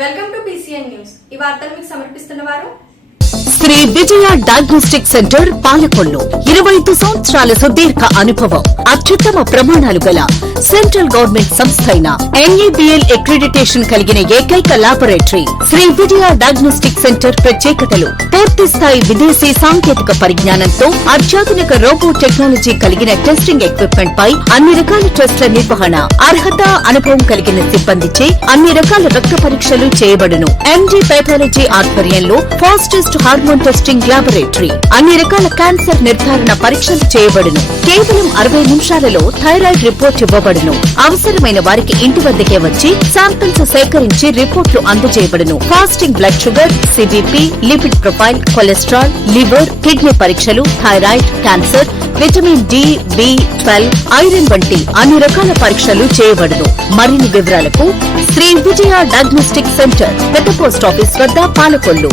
Welcome to PCN news. ఈ వార్తలు మీకు సమర్పిస్తున్నవారు శ్రీ విజయ డయాగ్నోస్టిక్ సెంటర్ పాలకొల్లు. 25 సంవత్సరాల సుదీర్ఘ అనుభవం, అత్యుత్తమ ప్రమాణాలు గల సెంట్రల్ గవర్నమెంట్ సంస్థ అయిన NABL అక్రిడిటేషన్ కలిగిన ఏకైక laboratory. Shri Vijaya diagnostic centre ప్రత్యేకతలు: పూర్తి స్థాయి విదేశీ సాంకేతిక పరిజ్ఞానంతో అత్యాధునిక రోబో టెక్నాలజీ కలిగిన టెస్టింగ్ ఎక్విప్మెంట్ పై అన్ని రకాల టెస్టుల నిర్వహణ, అర్హత, అనుభవం కలిగిన సిబ్బందిచే అన్ని రకాల రక్త పరీక్షలు చేయబడును. MD పాథాలజీ ఆధ్వర్యంలో ఫాస్టెస్ట్ హార్మోన్ టెస్టింగ్ లాబొరేటరీ. అన్ని రకాల క్యాన్సర్ నిర్ధారణ పరీక్షలు చేయబడును. కేవలం 60 నిమిషాలలో థైరాయిడ్ రిపోర్ట్ ఇవ్వబడును. అవసరమైన వారికి ఇంటి వద్దకే వచ్చి శాంపిల్స్ సేకరించి రిపోర్ట్లు అందజేయబడును. Fasting blood sugar, CBP, lipid profile, cholesterol, liver, kidney పరీక్షలు, thyroid, cancer, vitamin D, B12, iron వంటి అన్ని రకాల పరీక్షలు చేయబడును. మరిన్ని వివరాలకు శ్రీ విజయ డయాగ్నోస్టిక్ సెంటర్, పెద్ద పోస్ట్ ఆఫీస్ వద్ద, పాలకొల్లు.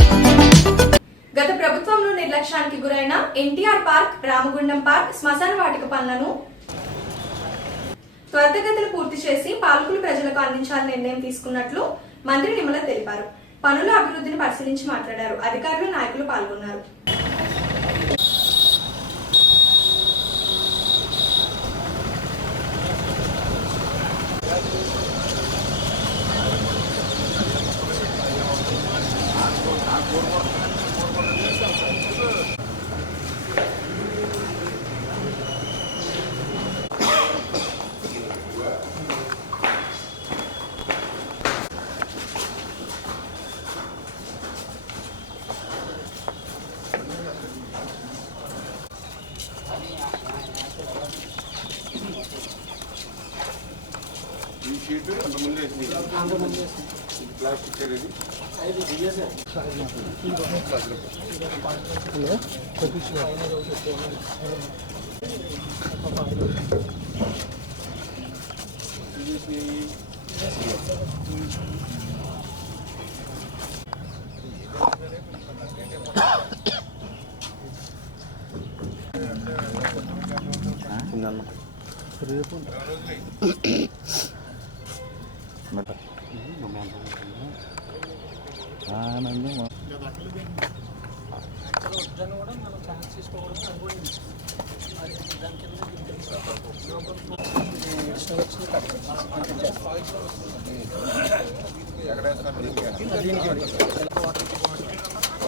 గత ప్రభుత్వంలో నిర్లక్ష్యానికి గురైన NTR పార్క్, రామగుండం పార్క్, శ్మశాన వాటిక పనులను త్వరితగతిన పూర్తి చేసి పాలకులు ప్రజలకు అందించాలని నిర్ణయం తీసుకున్నట్లు మంత్రి నిమ్మల తెలిపారు. పనుల అభివృద్ధిని పరిశీలించి మాట్లాడారు. అధికారులు, నాయకులు పాల్గొన్నారు. ప్లాస్టిక్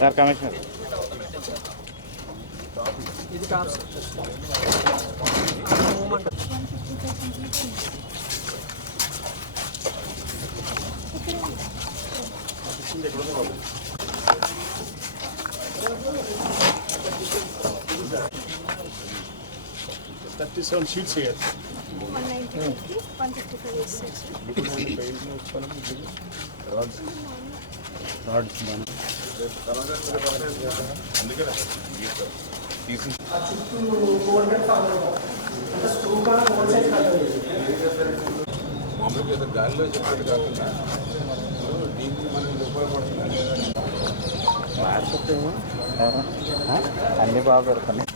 సార్ కమిషనర్ ఇది కాదు $37 sheets here. 190 155 sheets. Rods. గాలిలో చెప్పేది కాకుండా దీనికి మనకి ఉపయోగపడుతుంది. అన్ని బాగా పెడుతున్నాయి.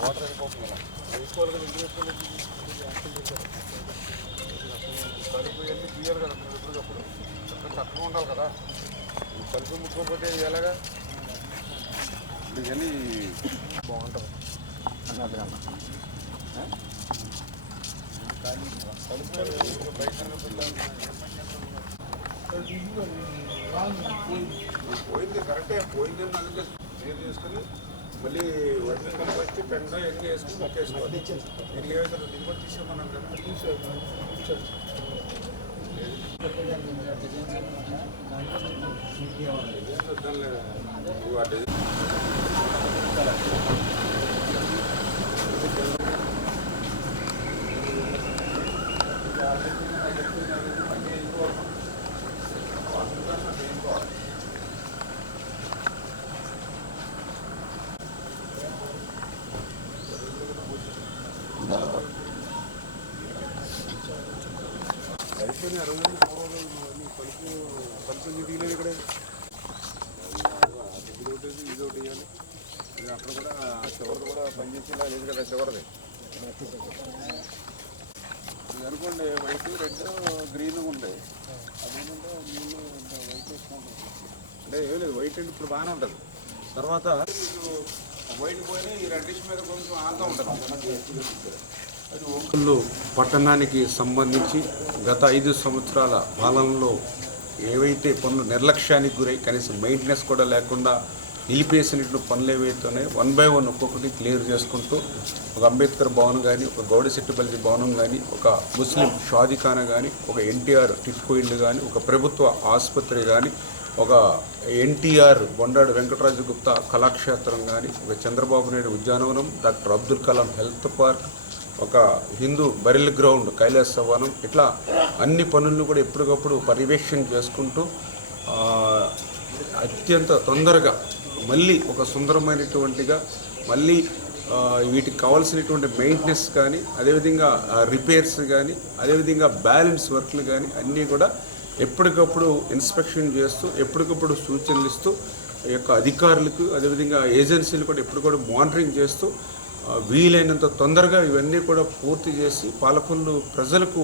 వాటర్ అయిపోతుంది కదా వేసుకోవాలి కదా, ఇంటి వేసుకోవాలి. కలుపు ఇవన్నీ క్లియర్ కదా మీరు ఎప్పటికప్పుడు చక్కగా ఉండాలి కదా. కలుపు ముట్టుకోకపోతే ఎలాగా ఇవన్నీ బాగుంటుంది అన్నది అన్న. కలుపు బయట పోయింది కరెక్టే, పోయింది అందుకే క్లియర్ చేసుకుని మళ్ళీ వర్షం కంపోస్ట్ పెండ ఎన్ని వేసుకుని మొక్కేసుకోవాలి. ఇల్లు ఏదైతే దిగుబడి తీసేమన్నాం కదా, రోజులు 3 రోజులు పలుపు తీయలేదు ఇక్కడ. ఇది ఒకటి ఇవ్వాలి. అక్కడ కూడా చివరిది కూడా పనిచేసేలా లేదు కదా, చివరిది ఇది అనుకోండి. వైట్, రెడ్, గ్రీన్ ఉంటాయి. అదేంటంటే నీళ్ళు వైట్ వేసుకుంటాం అంటే ఏం లేదు. వైట్ అంటే ఇప్పుడు బాగానే ఉంటుంది. తర్వాత వైట్ పోయినా ఈ రెడ్డిష్ మీద కొంచెం ఆంతా ఉంటుంది. అది పట్టణానికి సంబంధించి గత 5 సంవత్సరాల పాలనలో ఏవైతే పనులు నిర్లక్ష్యానికి గురై కనీసం మెయింటెనెన్స్ కూడా లేకుండా నిలిపేసినట్లు పనులు ఏవైతున్నాయో 1 by 1 ఒక్కొక్కటి క్లియర్ చేసుకుంటూ ఒక అంబేద్కర్ భవనం కానీ, ఒక గౌడశెట్టిపల్లి భవనం కానీ, ఒక ముస్లిం షాదీఖానా కానీ, ఒక ఎన్టీఆర్ టిట్కో ఇల్లు కానీ, ఒక ప్రభుత్వ ఆసుపత్రి కానీ, ఒక ఎన్టీఆర్ బొండాడు వెంకటరాజు గుప్తా కళాక్షేత్రం కానీ, ఒక చంద్రబాబు నాయుడు ఉద్యానవనం, doctor Abdul Kalam health park, ఒక హిందూ బరిల్ గ్రౌండ్ కైలాస వనం, ఇట్లా అన్ని పనులను కూడా ఎప్పటికప్పుడు పర్యవేక్షణ చేసుకుంటూ అత్యంత తొందరగా మళ్ళీ ఒక సుందరమైనటువంటిగా మళ్ళీ వీటికి కావాల్సినటువంటి మెయింటెనెన్స్ కానీ, అదేవిధంగా రిపేర్స్ కానీ, అదేవిధంగా బ్యాలెన్స్ వర్క్లు కానీ అన్నీ కూడా ఎప్పటికప్పుడు ఇన్స్పెక్షన్ చేస్తూ ఎప్పటికప్పుడు సూచనలు ఇస్తూ ఈ యొక్క అధికారులకు అదేవిధంగా ఏజెన్సీలు కూడా ఎప్పుడు కూడా మానిటరింగ్ చేస్తూ వీలైనంత తొందరగా ఇవన్నీ కూడా పూర్తి చేసి పాలకొల్లు ప్రజలకు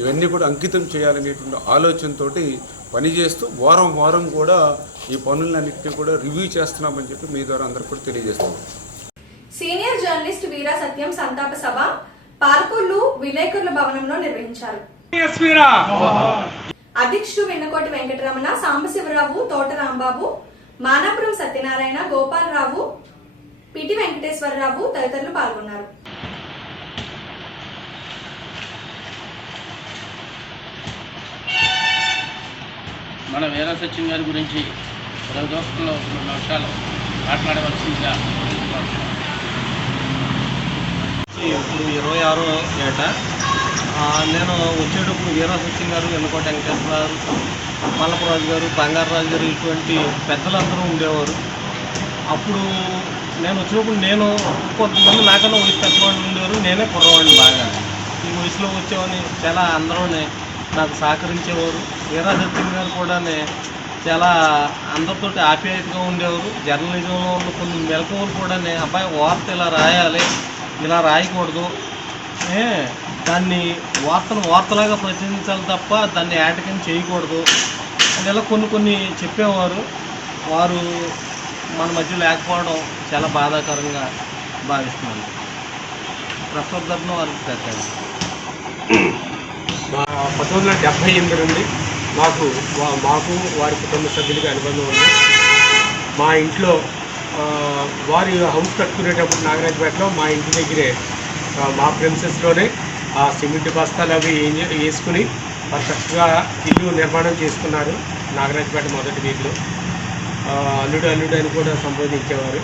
ఇవన్నీ కూడా అంకితం చేయాలనేటువంటి ఆలోచనతో పనిచేస్తూ వారం వారం కూడా ఈ పనులన్నింటినీ కూడా రివ్యూ చేస్తున్నామని చెప్పి మీ ద్వారా అందరికీ కూడా తెలియజేస్తున్నాం. సీనియర్ జర్నలిస్ట్ వీరా సత్యం సంతాప సభ పాలకొల్లు విలేకరుల భవనంలో నిర్వహించారు. అధ్యక్షుడు వెన్నకోటి వెంకటరమణ, సాంబశివరావు, తోట రాంబాబు, మానాపురం సత్యనారాయణ, గోపాలరావు, పిటి వెంకటేశ్వరరావు తదితరులు పాల్గొన్నారు. మన వీరా సత్యం గారి గురించి ప్రజోక్తంలో 2 నిమిషాలు మాట్లాడవలసిందిగా ఇప్పుడు 26వ ఏట నేను వచ్చేటప్పుడు వీరా సత్యం గారు, వెన్నకోట వెంకటేశ్వర గారు, మల్లపరాజు గారు, బంగారరాజు గారు ఇటువంటి పెద్దలందరూ ఉండేవారు. అప్పుడు నేను వచ్చినప్పుడు నేను కొంతమంది నాకన్నా వయసు పెద్దవాళ్ళు ఉండేవారు, నేనే కుర్రవాడిని బాగా. ఈ వయసులో వచ్చేవాడిని. చాలా అందరూ నాకు సహకరించేవారు. వీరా సత్యం గారు కూడా చాలా అందరితో ఆప్యాయతగా ఉండేవారు. జర్నలిజంలో ఉన్న కొన్ని మెలకువలు కూడా అబ్బాయి వార్త ఇలా రాయాలి, ఇలా రాయకూడదు, దాన్ని వార్తలాగా ప్రచురించాలి తప్ప దాన్ని యాటకం చేయకూడదు అని ఇలా కొన్ని చెప్పేవారు. వారు మన మధ్య లేకపోవడం చాలా బాధాకరంగా భావిస్తున్నాను. ప్రసోద్ధరణ వారికి పెట్టారు. 1978 నుండి మాకు వారి కుటుంబ సభ్యులకి అనుబంధం ఉంది. మా ఇంట్లో వారి హౌస్ కట్టుకునేటప్పుడు నాగరాజపేటలో మా ఇంటి దగ్గరే మా ప్రెమిసెస్లోనే ఆ సిమెంట్ బస్తాలు అవి వేసుకుని వారు చక్కగా ఇల్లు నిర్మాణం చేసుకున్నారు. నాగరాజపేట మొదటి వీధిలో అల్లుడు అని కూడా సంబోధించేవారు.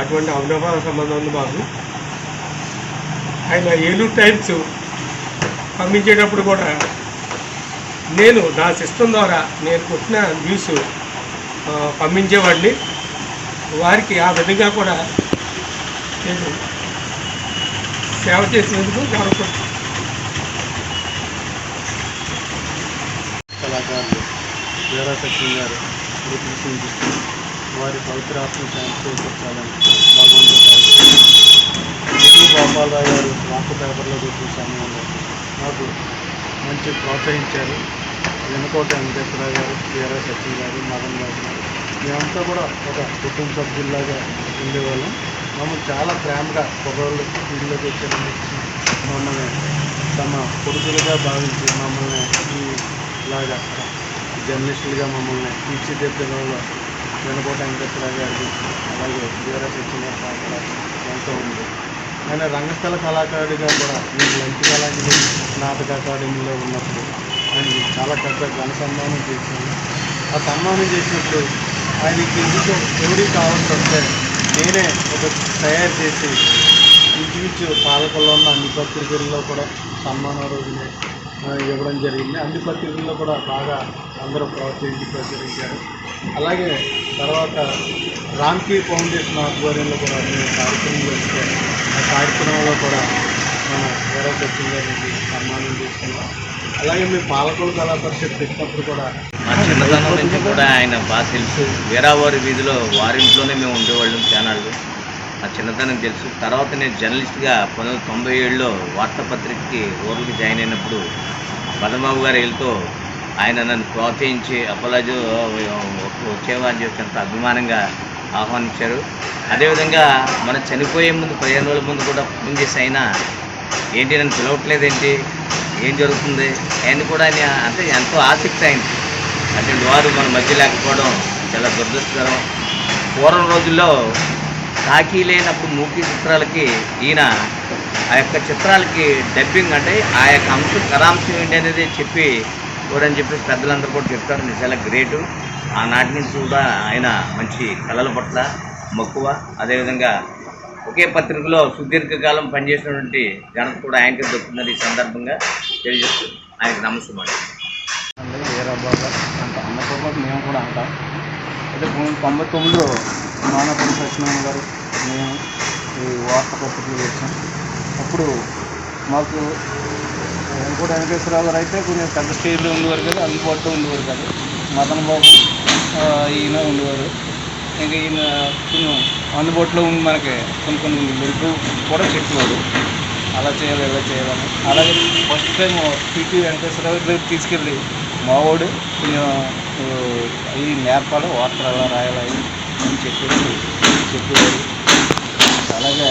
అటువంటి అవినాభావ సంబంధం ఉంది మాకు. ఆయన ఏలూరు టైమ్స్ పంపించేటప్పుడు కూడా నేను నా సిస్టమ్ ద్వారా నేను కొట్టిన న్యూస్ పంపించేవాడిని. వారికి ఆ విధంగా కూడా నేను సేవ చేసినందుకు గౌరవపడుతున్నాను. కళాకారులు వీరా సత్యం గారు వృత్తి చింతిస్తూ వారి పవిత్రాత్మ శాంతి చేకూర్చాలని భగవంతుడు గోపాలరావు గారు వార్త పేపర్లో చూసిన సమయంలో నాకు మంచి ప్రోత్సహించారు. వెన్నకోట వెంకటేశ్వర గారు, వీరా సత్యం గారు, మదన్ బాబు గారు, మేమంతా కూడా ఒక కుటుంబ సభ్యుల్లాగా ఉండేవాళ్ళం. మమ్మల్ని చాలా ప్రేమగా పొగళ్ళు వీళ్ళకి వచ్చారని మమ్మల్ని తమ కొడుకులుగా భావించి మమ్మల్ని ఇలాగా జర్నలిస్టులుగా మమ్మల్ని తీర్చిదిద్దడంలో వెన్నకోట వెంకటేశ్వర గారికి అలాగే వీరా సత్యం గారి పాత్ర ఎంతో ఉంది. ఆయన రంగస్థల కళాకారుడిగా కూడా నేను లంచ్ కళాకారుడి నాటక అకాడమీలో ఉన్నప్పుడు ఆయన చాలా పెద్ద ఘన సన్మానం చేశాను. ఆ సన్మానం చేసినప్పుడు ఆయనకి ఎందుకు ఎవరికి కావాల్సి వస్తే నేనే ఒక తయారు చేసి ఇంచుమించు పాలకొల్లో ఉన్న అన్ని పత్రికల్లో కూడా సన్మానం రోజునే ఇవ్వడం జరిగింది. అన్ని పత్రికల్లో కూడా బాగా అందరూ ప్రోత్సహించి ప్రచురించారు. అలాగే తర్వాత రామ్కీ ఫౌండేషన్ ఆధ్వర్యంలో కూడా మేము కార్యక్రమం చేస్తే ఆ కార్యక్రమంలో కూడా మన వీరా సత్యం గారికి సన్మానం చేసుకున్నాం. అలాగే మీ పాలకులు కళా పరిషత్ పెట్టినప్పుడు కూడా మా చిన్నతనం నుంచి కూడా ఆయన బాగా తెలుసు. వీరావారి వీధిలో వారింట్లోనే మేము ఉండేవాళ్ళం చానాళ్ళు. మా చిన్నతనం తెలుసు. తర్వాత నేను జర్నలిస్ట్గా 1997లో వార్తాపత్రికకి ఊర్లకి జాయిన్ అయినప్పుడు పద్మబాబు గారు వెళ్తూ ఆయన నన్ను ప్రోత్సహించి అప్పలాజు వచ్చేవా అని చెప్పి అంత అభిమానంగా ఆహ్వానించారు. అదేవిధంగా మనం చనిపోయే ముందు 15 రోజుల ముందు కూడా ఫోన్ చేసి అయినా ఏంటి నన్ను పిలవట్లేదేంటి, ఏం జరుగుతుంది ఆయన కూడా ఆయన అంటే ఎంతో ఆసక్తి అయింది. అటువంటి వారు మన మధ్య లేకపోవడం చాలా దురదృష్టకరం. పూర్వం రోజుల్లో టాకీ లేనప్పుడు మూకీ చిత్రాలకి ఈయన ఆ యొక్క చిత్రాలకి డబ్బింగ్ అంటే ఆ యొక్క అంశం కథాంశం ఏంటి అనేది చెప్పి అని చెప్పేసి పెద్దలందరూ కూడా చెప్తారు. నిజాల గ్రేటు. ఆనాటి నుంచి కూడా ఆయన మంచి కళల పట్ల మక్కువ. అదేవిధంగా ఒకే పత్రికలో సుదీర్ఘకాలం పనిచేసినటువంటి ఘనత కూడా ఆయనకి దొరుకుతుందని ఈ సందర్భంగా తెలియజేస్తూ ఆయనకు నమస్కారం. అంటే వీరబాబా అంట అన్నతో పాటు మేము కూడా అంటాం. అయితే 99లో మానపల్లి సత్యనారాయణ గారు మేము ఈ వార్తాపత్రికలు చేసాం. అప్పుడు మాకు వెంకట వెంకటేశ్వరరావు గారు అయితే కొంచెం పెద్ద స్టేజ్లో ఉండేవారు కదా, అందుబాటులో ఉండేవారు కాదు. మదన్ బాబు ఈయన ఉండేవారు. ఇంకా ఈయన కొంచెం అందుబాటులో ఉండి మనకి కొన్ని మెరుగు కూడా చెప్పేవారు, అలా చేయాలి ఇలా చేయాలని. అలాగే ఫస్ట్ టైం పిటి వెంకటేశ్వరరావు గారికి తీసుకెళ్ళి మావాడు కొంచెం ఈ నేర్పాలి, వార్తలు ఎలా రాయాలి అని చెప్పేవారు. అలాగే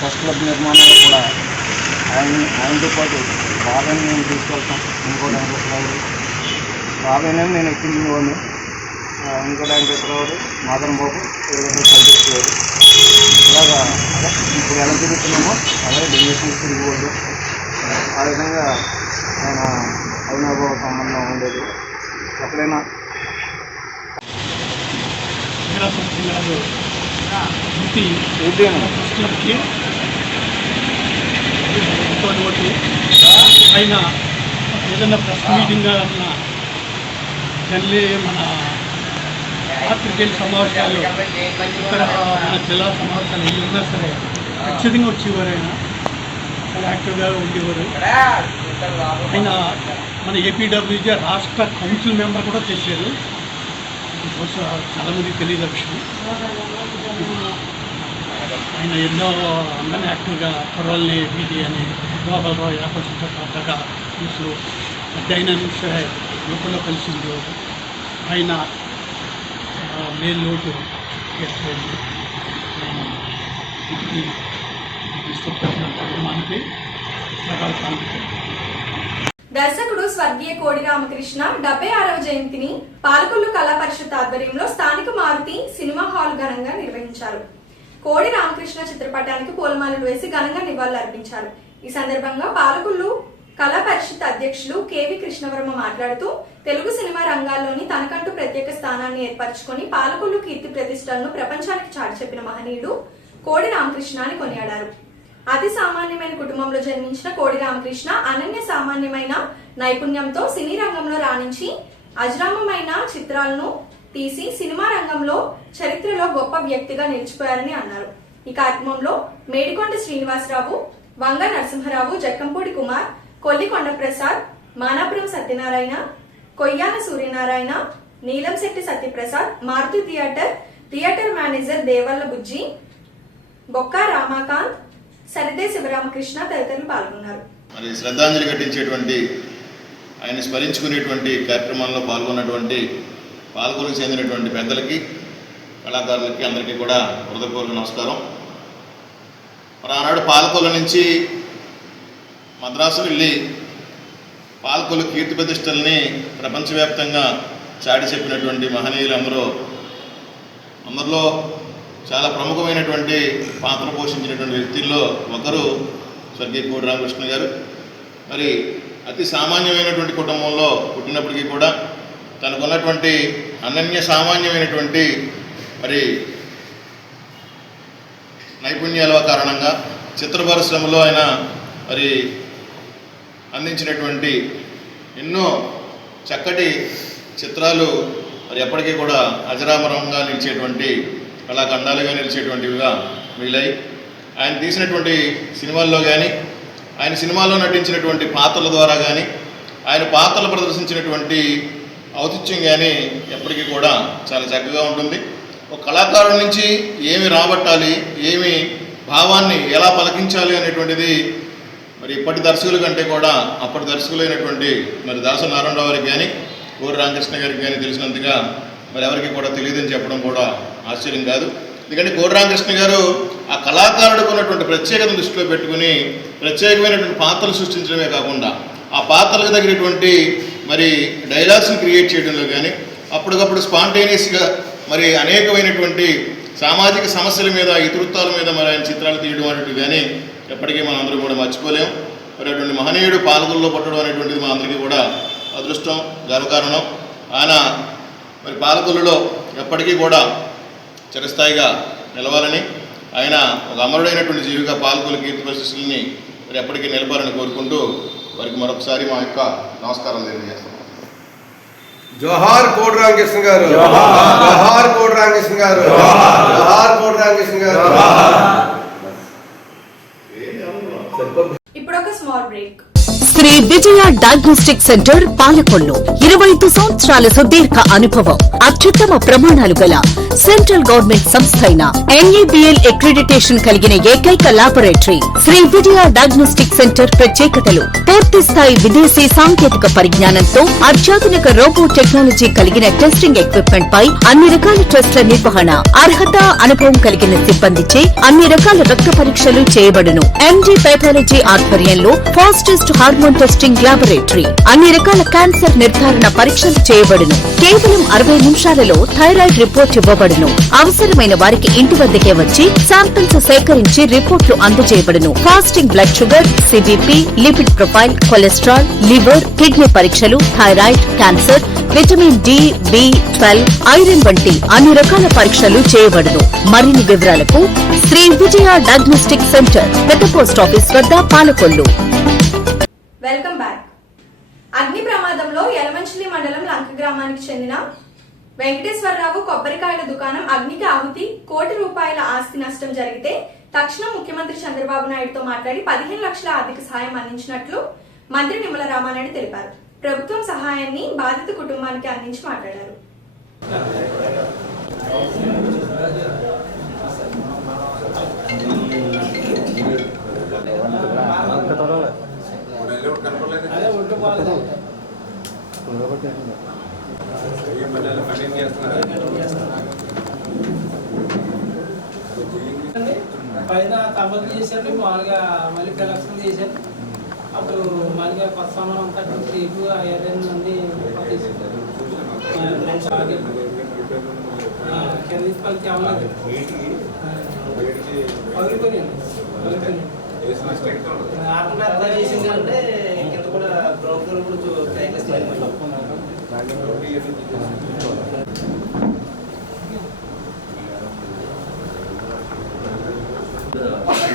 ఫస్ట్ క్లబ్ నిర్మాణంలో కూడా ఆయనతో పాటు బాబాయ్ని నేను తీసుకెళ్తాం. ఇంకోటి వెంకటేశ్వరరావు బాబాయ్నే నేను ఎక్కించేవాడిని. ఇంకోటి వెంకటేశ్వరరావు మదన్ బాబు ఏదైనా కల్పించేవారు. ఇలాగా ఇప్పుడు ఎలా తిరుగుతున్నామో అలాగే డొనేషన్ తిరిగేవాళ్ళు. ఆ విధంగా ఆయన అవినాభావ సంబంధం ఉండేది. ఎప్పుడైనా ఆయన ఏదైనా ప్రెస్ మీటింగ్ అన్న జల్లి మన పాత్రికేయుల సమావేశాలు ఇక్కడ మన జిల్లా సమావేశాలు ఏమి ఉన్నా సరే ఖచ్చితంగా వచ్చేవారు. ఆయన చాలా యాక్టివ్గా ఉండేవారు. ఆయన మన ఏపీడబ్ల్యూజే రాష్ట్ర కౌన్సిల్ మెంబర్ కూడా చేశారు. బహుశా చాలామందికి తెలియదు విషయం. ఆయన ఎన్నో అందరినీ యాక్టివ్గా కుర్రల్ని వీధి అని గోపాలరావు యాపర్చుతో పెద్దగా న్యూస్లో పెద్ద న్యూస్ లోపల కలిసి ఉండేవారు. ఆయన మేలు లోటు ఏర్పడింది. మనకి దర్శకుడు స్వర్గీయ కోడి రామకృష్ణ 76వ జయంతిని పాలకొల్లు కళా పరిషత్ ఆధ్వర్యంలో స్థానిక మారుతి సినిమా హాల్ ఘనంగా నిర్వహించారు. కోడి రామకృష్ణ చిత్రపటానికి పూలమాలలు వేసి ఘనంగా నివాళులర్పించారు. ఈ సందర్భంగా పాలకొల్లు కళా పరిషత్ అధ్యక్షులు కెవి కృష్ణవర్మ మాట్లాడుతూ తెలుగు సినిమా రంగాల్లోని తనకంటూ ప్రత్యేక స్థానాన్ని ఏర్పరచుకొని పాలకొల్లు కీర్తి ప్రతిష్టలను ప్రపంచానికి చాటి చెప్పిన మహనీయుడు కోడి రామకృష్ణ అని కొనియాడారు. అతి సామాన్యమైన కుటుంబంలో జన్మించిన కోడి రామకృష్ణ అనన్య సామాన్యమైన నైపుణ్యంతో సినీ రంగంలో రాణించి అజరామమైన చిత్రాలను తీసి సినిమా రంగంలో చరిత్రలో గొప్ప వ్యక్తిగా నిలిచిపోయారని అన్నారు. ఈ కార్యక్రమంలో మేడికొండ శ్రీనివాసరావు, వంగ నరసింహరావు, జక్కంపూడి కుమార్, కొల్లికొండ ప్రసాద్, మానాపురం సత్యనారాయణ, కొయ్యాన సూర్యనారాయణ, నీలంశెట్టి సత్యప్రసాద్, మారుతి థియేటర్ మేనేజర్ దేవల్ల బుజ్జి, బొక్కా రామాకాంత్, సరిదే శివరామకృష్ణ తదితరులు పాల్గొన్నారు. మరి శ్రద్ధాంజలి ఘటించేటువంటి ఆయన స్మరించుకునేటువంటి కార్యక్రమాల్లో పాల్గొన్నటువంటి పాల్గొనకు చెందినటువంటి పెద్దలకి, కళాకారులకి అందరికీ కూడా హృదయపూర్వక నమస్కారం. మరి ఆనాడు పాలకొల్లు నుంచి మద్రాసు వెళ్ళి పాలకొల్లు కీర్తి ప్రతిష్టల్ని ప్రపంచవ్యాప్తంగా చాటి చెప్పినటువంటి మహనీయులు అందరిలో చాలా ప్రముఖమైనటువంటి పాత్ర పోషించినటువంటి వ్యక్తుల్లో ఒకరు స్వర్గీయ కోడి రామకృష్ణ గారు. మరి అతి సామాన్యమైనటువంటి కుటుంబంలో పుట్టినప్పటికీ కూడా తనకున్నటువంటి అనన్య సామాన్యమైనటువంటి మరి నైపుణ్యాల కారణంగా చిత్ర పరిశ్రమలో ఆయన మరి అందించినటువంటి ఎన్నో చక్కటి చిత్రాలు మరి ఎప్పటికీ కూడా అజరామరంగా నిలిచేటువంటి కళాఖండాలుగా నిలిచేటువంటివిగా మిగిలాయి. ఆయన తీసినటువంటి సినిమాల్లో కానీ, ఆయన సినిమాల్లో నటించినటువంటి పాత్రల ద్వారా కానీ, ఆయన పాత్రలు ప్రదర్శించినటువంటి ఔచిత్యం కానీ ఎప్పటికీ కూడా చాలా చక్కగా ఉంటుంది. ఒక కళాకారుడి నుంచి ఏమి రాబట్టాలి, ఏమి భావాన్ని ఎలా పలికించాలి అనేటువంటిది మరి ఇప్పటి దర్శకుల కంటే కూడా అప్పటి దర్శకులైనటువంటి మరి దాస నారాయణరావు గారికి కానీ కోడి రామకృష్ణ గారికి కానీ తెలిసినంతగా మరి ఎవరికి కూడా తెలియదని చెప్పడం కూడా ఆశ్చర్యం కాదు. ఎందుకంటే కోడి రామకృష్ణ గారు ఆ కళాకారుడికి ఉన్నటువంటి ప్రత్యేకతను దృష్టిలో పెట్టుకుని ప్రత్యేకమైనటువంటి పాత్రలు సృష్టించడమే కాకుండా ఆ పాత్రలకు తగినటువంటి మరి డైలాగ్స్ని క్రియేట్ చేయడంలో కానీ అప్పటికప్పుడు స్పాంటేనియస్గా మరి అనేకమైనటువంటి సామాజిక సమస్యల మీద ఇతివృత్తాల మీద మరి ఆయన చిత్రాలు తీయడం అనేటివి కానీ ఎప్పటికీ మనం అందరూ కూడా మర్చిపోలేము. మరి అటువంటి మహనీయుడు పాలకుల్లో పట్టడం అనేటువంటిది మా అందరికీ కూడా అదృష్టం, గర్వకారణం. ఆయన మరి పాలకులలో ఎప్పటికీ కూడా చిరస్థాయిగా నిలవాలని, ఆయన ఒక అమరుడైనటువంటి జీవిగా పాలకుల కీర్తి ప్రశస్తుల్ని మరి ఎప్పటికీ నిలపాలని కోరుకుంటూ వారికి మరొకసారి మా యొక్క నమస్కారం తెలియజేస్తాం. జోహార్ కోడి రామకృష్ణ గారు, జోహార్ కోడి రామకృష్ణ గారు, జోహార్ కోడి రామకృష్ణ గారు. ఇప్పుడు ఒక small break. Shri Vijaya diagnostic centre Palakollu 25 సంవత్సరాల సుదీర్ఘ అనుభవం, అత్యుత్తమ ప్రమాణాలు గల సెంట్రల్ గవర్నమెంట్ సంస్థ అయిన NABL అక్రిడిటేషన్ కలిగిన ఏకైక laboratory Shri Vijaya diagnostic centre. ప్రత్యేకతలు: పూర్తి స్థాయి విదేశీ సాంకేతిక పరిజ్ఞానంతో అత్యాధునిక రోబో టెక్నాలజీ కలిగిన టెస్టింగ్ ఎక్విప్మెంట్ పై అన్ని రకాల టెస్టుల నిర్వహణ, అర్హత, అనుభవం కలిగిన సిబ్బందిచే అన్ని రకాల రక్త పరీక్షలు చేయబడును. MD పైథాలజీ ఆధ్వర్యంలో ఫాస్టెస్ట్ హార్మోన్ టెస్టింగ్ లాబొరేటరీ, అన్ని రకాల క్యాన్సర్ నిర్ధారణ పరీక్షలు చేయబడును. కేవలం 60 నిమిషాలలో థైరాయిడ్ రిపోర్ట్ ఇవ్వబడును. అవసరమైన వారికి ఇంటి వద్దకే వచ్చి శాంపిల్స్ సేకరించి రిపోర్ట్లు అందజేయబడును. Fasting blood sugar, CBP, lipid profile, cholesterol, liver, kidney పరీక్షలు, thyroid, cancer, vitamin D, B12, iron వంటి అన్ని రకాల పరీక్షలు చేయబడును. మరిన్ని వివరాలకు శ్రీ విజయ డయాగ్నోస్టిక్ సెంటర్, పెద్ద పోస్ట్ ఆఫీస్ వద్ద, పాలకొల్లు. Welcome back. అగ్ని ప్రమాదంలో యలమంచిలి మండలం లంక గ్రామానికి చెందిన వెంకటేశ్వరరావు కొబ్బరికాయల దుకాణం అగ్నికి ఆహుతి, ₹1 కోటి ఆస్తి నష్టం జరిగితే తక్షణం ముఖ్యమంత్రి చంద్రబాబు నాయుడుతో మాట్లాడి 15 లక్షల ఆర్థిక సహాయం అందించినట్లు మంత్రి నిమ్మల రామానాయుడు తెలిపారు. ప్రభుత్వం సహాయాన్ని బాధిత కుటుంబానికి అందించి మాట్లాడారు. పైన తమ్మలు చేశారు, మామూలుగా మళ్ళీ ప్రదక్షిణ చేశారు. అప్పుడు మళ్ళీ కొత్త సామాన్ అంతా రేపు ఏదైనా నుండి కింద పలికి అవ్వలేదు, పగిలిపోయింది. ఆకుండా చేసింది అంటే కింద కూడా బ్రౌన్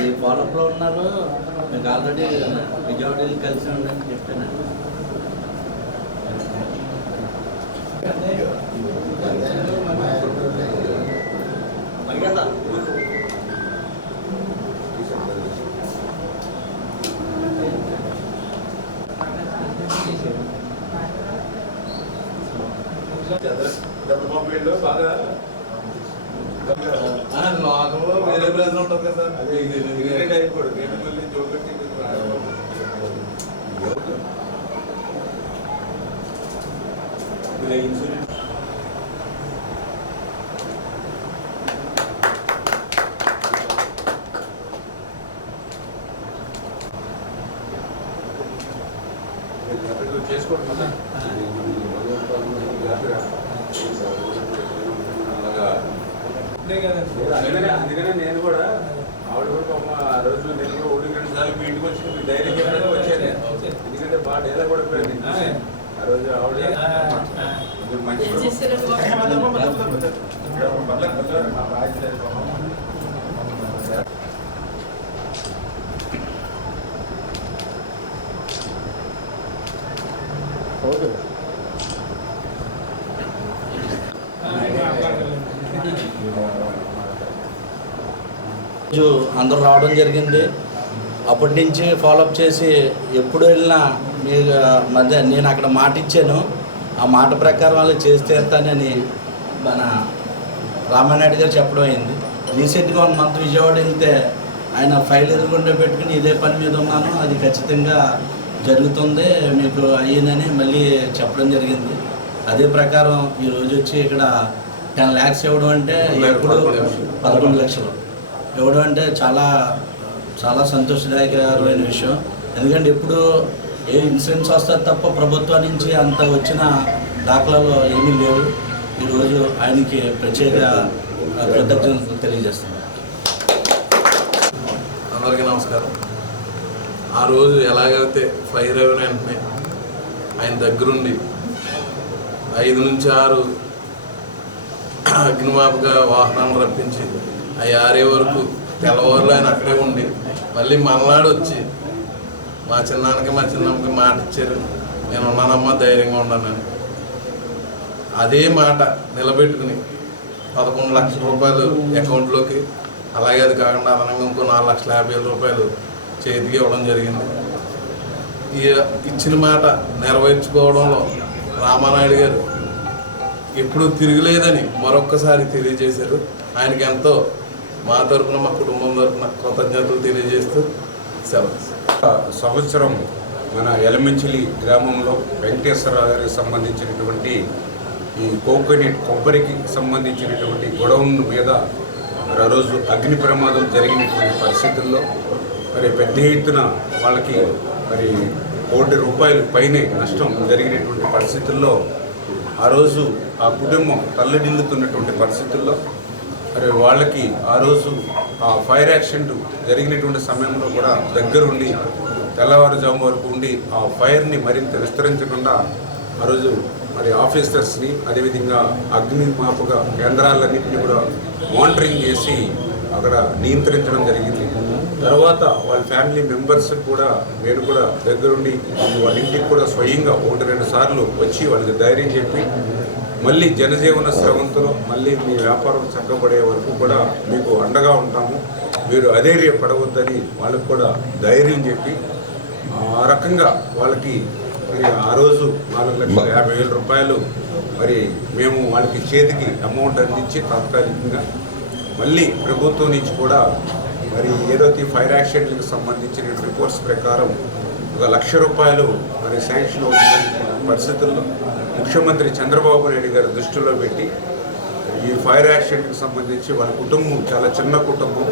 ఈ ఫాలోఅప్లో ఉన్నారు. మీకు ఆల్రెడీ విజయవాడ వెళ్ళి కలిసి ఉండని చెప్పాను. బాగా వేరే ప్లేస్ ఉంటుంది కదా, అదే ఇది అయిపోడు. నేను మళ్ళీ జోబెట్టి ఇన్సూరెన్స్ చేసుకోండి. అందుకనే నేను కూడా ఆవిడ కూడా ఆ రోజు నేను కూడా 1-2 సార్లు మీ ఇంటికి వచ్చి ధైర్యం చెప్పడానికి వచ్చాను. ఎందుకంటే బాగా డైలాగ్ కూడా పోయింది ఆ రోజు ఆవిడ మంచి అందరూ రావడం జరిగింది. అప్పటి నుంచి ఫాలోఅప్ చేసి ఎప్పుడు వెళ్ళినా మీరు మధ్య నేను అక్కడ మాట ఇచ్చాను, ఆ మాట ప్రకారం వాళ్ళు చేసి తీరుతానని మన రామానాయుడు గారు చెప్పడం అయింది. రీసెంట్గా 1 మంత్ విజయవాడ వెళ్తే ఆయన ఫైల్ ఎదురుకుండా పెట్టుకుని ఇదే పని మీద ఉన్నాను, అది ఖచ్చితంగా జరుగుతుంది మీకు అయ్యిందని మళ్ళీ చెప్పడం జరిగింది. అదే ప్రకారం ఈరోజు వచ్చి ఇక్కడ 10 lakhs ఇవ్వడం అంటే ఎప్పుడు 11 లక్షలు ఇవ్వడం అంటే చాలా చాలా సంతోషదాయకరమైన విషయం. ఎందుకంటే ఇప్పుడు ఏ ఇన్సూరెన్స్ వస్తుంది తప్ప ప్రభుత్వం నుంచి అంత వచ్చిన దాఖలాలు ఏమీ లేవు. ఈరోజు ఆయనకి ప్రత్యేక కృతజ్ఞతలు తెలియజేస్తున్నాను. అందరికీ నమస్కారం. ఆ రోజు ఎలాగైతే ఫైర్ అయిన వెంటనే ఆయన దగ్గరుండి 5 నుంచి 6 అగ్నిమాపక వాహనాలను రప్పించి అవి ఆరే వరకు తెల్లవారులు ఆయన అక్కడే ఉండి మళ్ళీ మన్నాడు వచ్చి మా చిన్నాన్నకి మా చిన్నమ్మకి మాట ఇచ్చారు, నేను ఉన్నానమ్మా ధైర్యంగా ఉన్నానని. అదే మాట నిలబెట్టుకుని 11 లక్షల రూపాయలు అకౌంట్లోకి, అలాగే అది కాకుండా అదనంగా ఇంకో 4,50,000 రూపాయలు చేతికి ఇవ్వడం జరిగింది. ఇచ్చిన మాట నెరవేర్చుకోవడంలో రామానాయుడు గారు ఎప్పుడూ తిరగలేదని మరొక్కసారి తెలియజేశారు. ఆయనకి ఎంతో మా తరఫున మా కుటుంబం తరఫున కృతజ్ఞతలు తెలియజేస్తూ సెలవు. సంవత్సరం మన ఎలమంచిలి గ్రామంలో వెంకటేశ్వరరావు గారికి సంబంధించినటువంటి ఈ కోకోనట్ కొబ్బరికి సంబంధించినటువంటి గొడౌన్ మీద మరి ఆ రోజు అగ్ని ప్రమాదం జరిగినటువంటి పరిస్థితుల్లో మరి పెద్ద ఎత్తున వాళ్ళకి మరి ₹1 కోటి పైనే నష్టం జరిగినటువంటి పరిస్థితుల్లో ఆ రోజు ఆ కుటుంబం తల్లడిల్లుతున్నటువంటి పరిస్థితుల్లో మరి వాళ్ళకి ఆ రోజు ఆ ఫైర్ యాక్సిడెంట్ జరిగినటువంటి సమయంలో కూడా దగ్గరుండి తెల్లవారుజాము వరకు ఉండి ఆ ఫైర్ని మరింత విస్తరించకుండా ఆ రోజు మరి ఆఫీసర్స్ని అదేవిధంగా అగ్నిమాపక కేంద్రాలన్నింటినీ కూడా మానిటరింగ్ చేసి అక్కడ నియంత్రించడం జరిగింది. తర్వాత వాళ్ళ ఫ్యామిలీ మెంబర్స్ కూడా నేను కూడా దగ్గరుండి వాళ్ళ ఇంటికి కూడా స్వయంగా 1-2 సార్లు వచ్చి వాళ్ళకి ధైర్యం చెప్పి మళ్ళీ జనజీవన స్రవంతిలో మళ్ళీ మీ వ్యాపారం చక్కబడే వరకు కూడా మీకు అండగా ఉంటాము, మీరు అధైర్యపడవద్దని వాళ్ళకు కూడా ధైర్యం చెప్పి ఆ రకంగా వాళ్ళకి మరి ఆ రోజు 4,50,000 రూపాయలు మరి మేము వాళ్ళకి చేతికి అమౌంట్ అందించి తాత్కాలికంగా మళ్ళీ ప్రభుత్వం నుంచి కూడా మరి ఏదైతే ఫైర్ యాక్సిడెంట్లకు సంబంధించిన రిపోర్ట్స్ ప్రకారం ₹1,00,000 మరి శాంక్షన్ అవుతున్న పరిస్థితుల్లో ముఖ్యమంత్రి చంద్రబాబు నాయుడు గారు దృష్టిలో పెట్టి ఈ ఫైర్ యాక్సిడెంట్కి సంబంధించి వాళ్ళ కుటుంబం చాలా చిన్న కుటుంబం,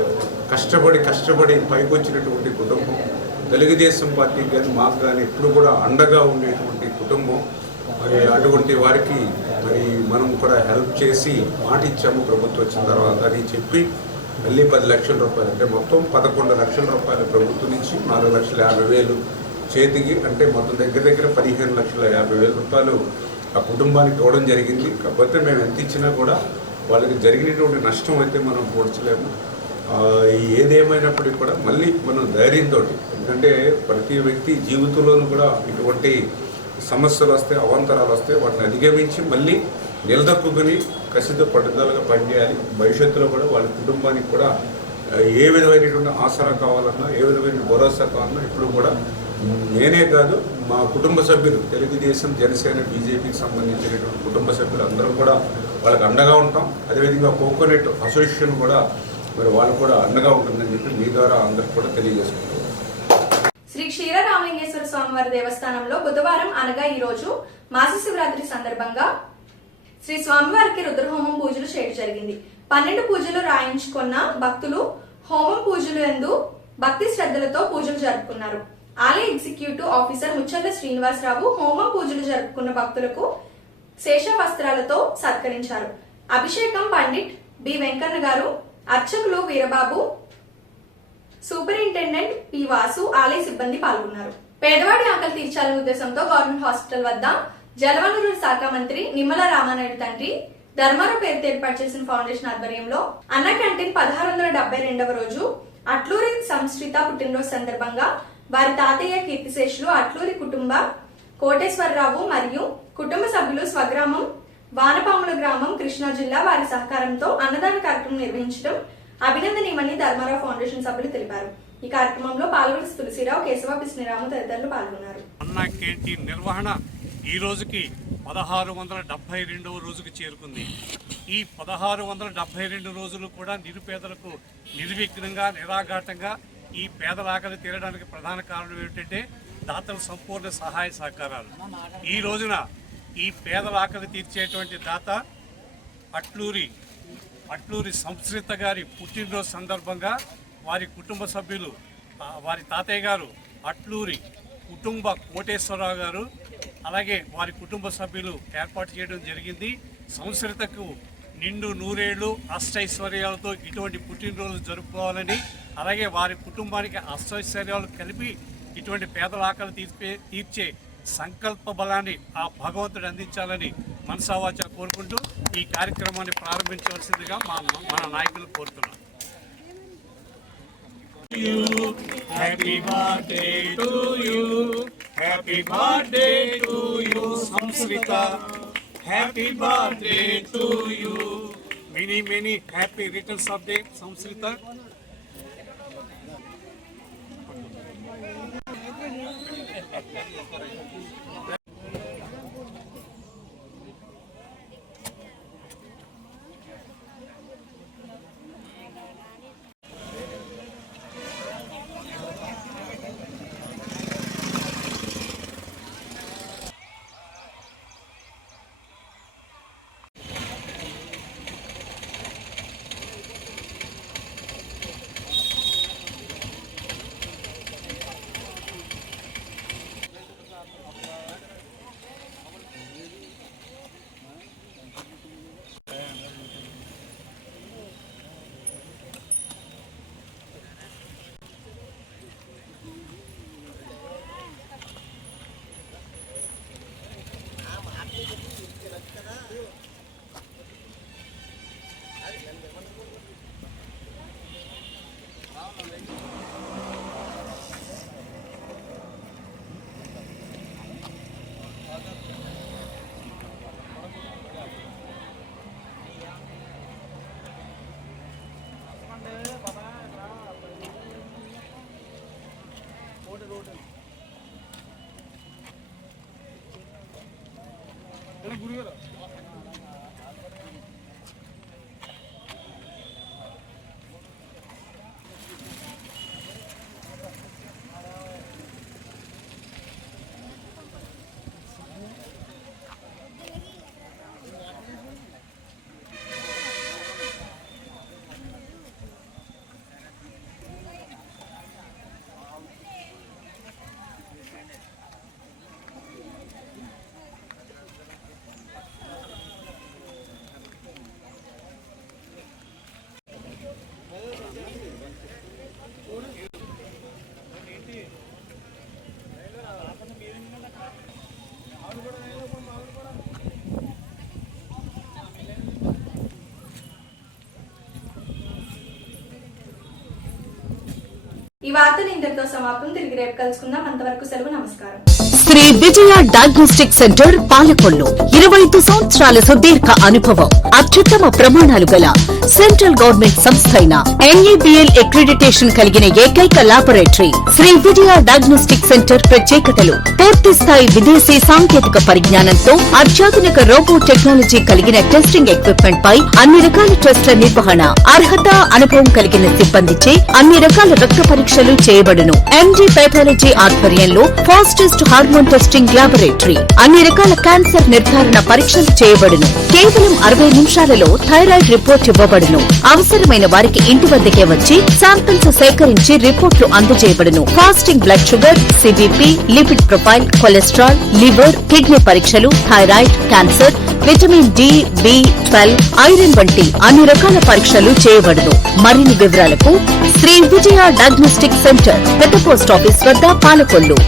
కష్టపడి పైకి వచ్చినటువంటి కుటుంబం, తెలుగుదేశం పార్టీకి కానీ మాకు కానీ ఎప్పుడు కూడా అండగా ఉండేటువంటి కుటుంబం. మరి అటువంటి వారికి మరి మనం కూడా హెల్ప్ చేసి మాట ఇచ్చాము ప్రభుత్వం వచ్చిన తర్వాత అని చెప్పి మళ్ళీ 10 లక్షల రూపాయలు అంటే మొత్తం 11 లక్షల రూపాయలు ప్రభుత్వం నుంచి 4,50,000 చేతికి అంటే మొత్తం దగ్గర 15,50,000 రూపాయలు ఆ కుటుంబానికి ఇవ్వడం జరిగింది. కాకపోతే మేము ఎంత ఇచ్చినా కూడా వాళ్ళకి జరిగినటువంటి నష్టం అయితే మనం పోడ్చలేము. ఏదేమైనప్పటికీ కూడా మళ్ళీ మనం ధైర్యంతో, ఎందుకంటే ప్రతి వ్యక్తి జీవితంలోనూ కూడా ఇటువంటి సమస్యలు వస్తాయి, అవాంతరాలు వస్తాయి, వాటిని అధిగమించి మళ్ళీ నిలదొక్కుని కసితో పట్టుదలగా పనిచేయాలి. భవిష్యత్తులో కూడా వాళ్ళ కుటుంబానికి కూడా ఏ విధమైనటువంటి ఆసరా కావాలన్నా, ఏ విధమైన భరోసా కావాలన్నా ఇప్పుడు కూడా నేనే కాదు మా కుటుంబ సభ్యులు తెలుగుదేశం, జనసేన, బీజేపీకి సంబంధించినటువంటి కుటుంబ సభ్యులు అందరూ కూడా వాళ్ళకి అండగా ఉంటాం. అదేవిధంగా కోకోనట్ అసోసియేషన్ కూడా మరి వాళ్ళు కూడా అండగా ఉంటుందని చెప్పి మీ ద్వారా అందరికి కూడా తెలియజేసుకుంటాం. శ్రీ క్షీర రామలింగేశ్వర స్వామివారి దేవస్థానంలో బుధవారం అనగా ఈ రోజు మాస శివరాత్రి సందర్భంగా శ్రీ స్వామివారికి రుద్రహోమం పూజలు చేయడం జరిగింది. 12 పూజలు రాయించుకున్న భక్తులు హోమం పూజలు యందు భక్తి శ్రద్ధలతో పూజలు జరుపుకున్నారు. ఆలయ ఎగ్జిక్యూటివ్ ఆఫీసర్ ముచ్చర్ల శ్రీనివాసరావు హోమం పూజలు జరుపుకున్న భక్తులకు శేష వస్త్రాలతో సత్కరించారు. అభిషేకం పండిట్ బి వెంకన్న గారు, అర్చకులు వీరబాబు, సూపరింటెండెంట్ పి వాసు, ఆలయ సిబ్బంది పాల్గొన్నారు. పేదవాడి ఆకలి తీర్చాలనే ఉద్దేశంతో గవర్నమెంట్ హాస్పిటల్ వద్ద జలవనరుల శాఖ మంత్రి నిమ్మల రామానాయుడు తండ్రి ధర్మారావు పేరుతో ఏర్పాటు చేసిన ఫౌండేషన్ ఆధ్వర్యంలో అన్న క్యాంటీన్ 1672వ రోజు అట్లూరి సంస్కృత పుట్టినరోజు సందర్భంగా వారి తాతయ్య కీర్తిశేషులు అట్లూరి కుటుంబ కోటేశ్వరరావు మరియు కుటుంబ సభ్యులు స్వగ్రామం వానపాముల గ్రామం, కృష్ణా జిల్లా వారి సహకారంతో అన్నదాన కార్యక్రమం నిర్వహించడం అభినందనీయమని ధర్మారావు ఫౌండేషన్ సభ్యులు తెలిపారు. ఈ కార్యక్రమంలో పాల్గొన్న తులసిరావు, కేశవ, కృష్ణరాము తదితరులు పాల్గొన్నారు. అన్నా క్యాంటీన్ నిర్వహణ ఈ రోజుకి 1672వ రోజుకి చేరుకుంది. ఈ 1672 రోజులు కూడా నిరుపేదలకు నిర్విఘ్నంగా నిరాఘాటంగా ఈ పేదల ఆకలి తీరడానికి ప్రధాన కారణం ఏమిటంటే దాతల సంపూర్ణ సహాయ సహకారాలు. ఈ రోజున ఈ పేదల ఆకలి తీర్చేటువంటి దాత అట్లూరి సంస్కృత గారి పుట్టినరోజు సందర్భంగా వారి కుటుంబ సభ్యులు, వారి తాతయ్య గారు అట్లూరి కుటుంబ కోటేశ్వరరావు గారు, అలాగే వారి కుటుంబ సభ్యులు ఏర్పాటు చేయడం జరిగింది. సంస్కృతకు నిండు నూరేళ్లు అష్టైశ్వర్యాలతో ఇటువంటి పుట్టినరోజు జరుపుకోవాలని, అలాగే వారి కుటుంబానికి అష్టైశ్వర్యాలు కలిపి ఇటువంటి పేదల ఆకలి తీర్చే సంకల్ప బలాన్ని ఆ భగవంతుడు అందించాలని మనసావాచ కోరుకుంటూ ఈ కార్యక్రమాన్ని ప్రారంభించవలసిందిగా మన నాయకులు కోరుతున్నాం. Happy birthday to you. Happy birthday to you, Samsrita. Happy birthday to you. Many happy returns of day, Samsrita. ఈ వార్తలు ఇంతటితో సమాప్తం. తిరిగి రేపు కలుసుకుందాం. అంతవరకు సెలవు. నమస్కారం. శ్రీ విజయ డయాగ్నోస్టిక్ సెంటర్ పాలకొల్లు 25 సంవత్సరాల సుదీర్ఘ అనుభవం, అత్యుత్తమ ప్రమాణాలు గల సెంట్రల్ గవర్నమెంట్ సంస్థ అయిన NABL అక్రిడిటేషన్ కలిగిన ఏకైక laboratory Shri Vijaya diagnostic centre ప్రత్యేకతలు: పూర్తి స్థాయి విదేశీ సాంకేతిక పరిజ్ఞానంతో అత్యాధునిక రోబో టెక్నాలజీ కలిగిన టెస్టింగ్ ఎక్విప్మెంట్ పై అన్ని రకాల టెస్టుల నిర్వహణ, అర్హత, అనుభవం కలిగిన సిబ్బందిచే అన్ని రకాల రక్త పరీక్షలు చేయబడును. MD పైథాలజీ ఆధ్వర్యంలో ఫాస్టెస్ట్ హార్మోన్ టెస్టింగ్ లాబొరేటరీ, అన్ని రకాల క్యాన్సర్ నిర్ధారణ పరీక్షలు చేయబడును. కేవలం 60 నిమిషాలలో థైరాయిడ్ రిపోర్ట్ ఇవ్వబడును. అవసరమైన వారికి ఇంటి వద్దకే వచ్చి శాంపిల్స్ సేకరించి రిపోర్ట్లు అందజేయబడును. Fasting blood sugar, CBP, lipid profile, cholesterol, liver, kidney పరీక్షలు, thyroid, cancer, vitamin D, B12, iron వంటి అన్ని రకాల పరీక్షలు చేయబడును. మరిన్ని వివరాలకు శ్రీ విజయ డయాగ్నోస్టిక్ సెంటర్, పెద్ద పోస్ట్ ఆఫీస్ వద్ద, పాలకొల్లు.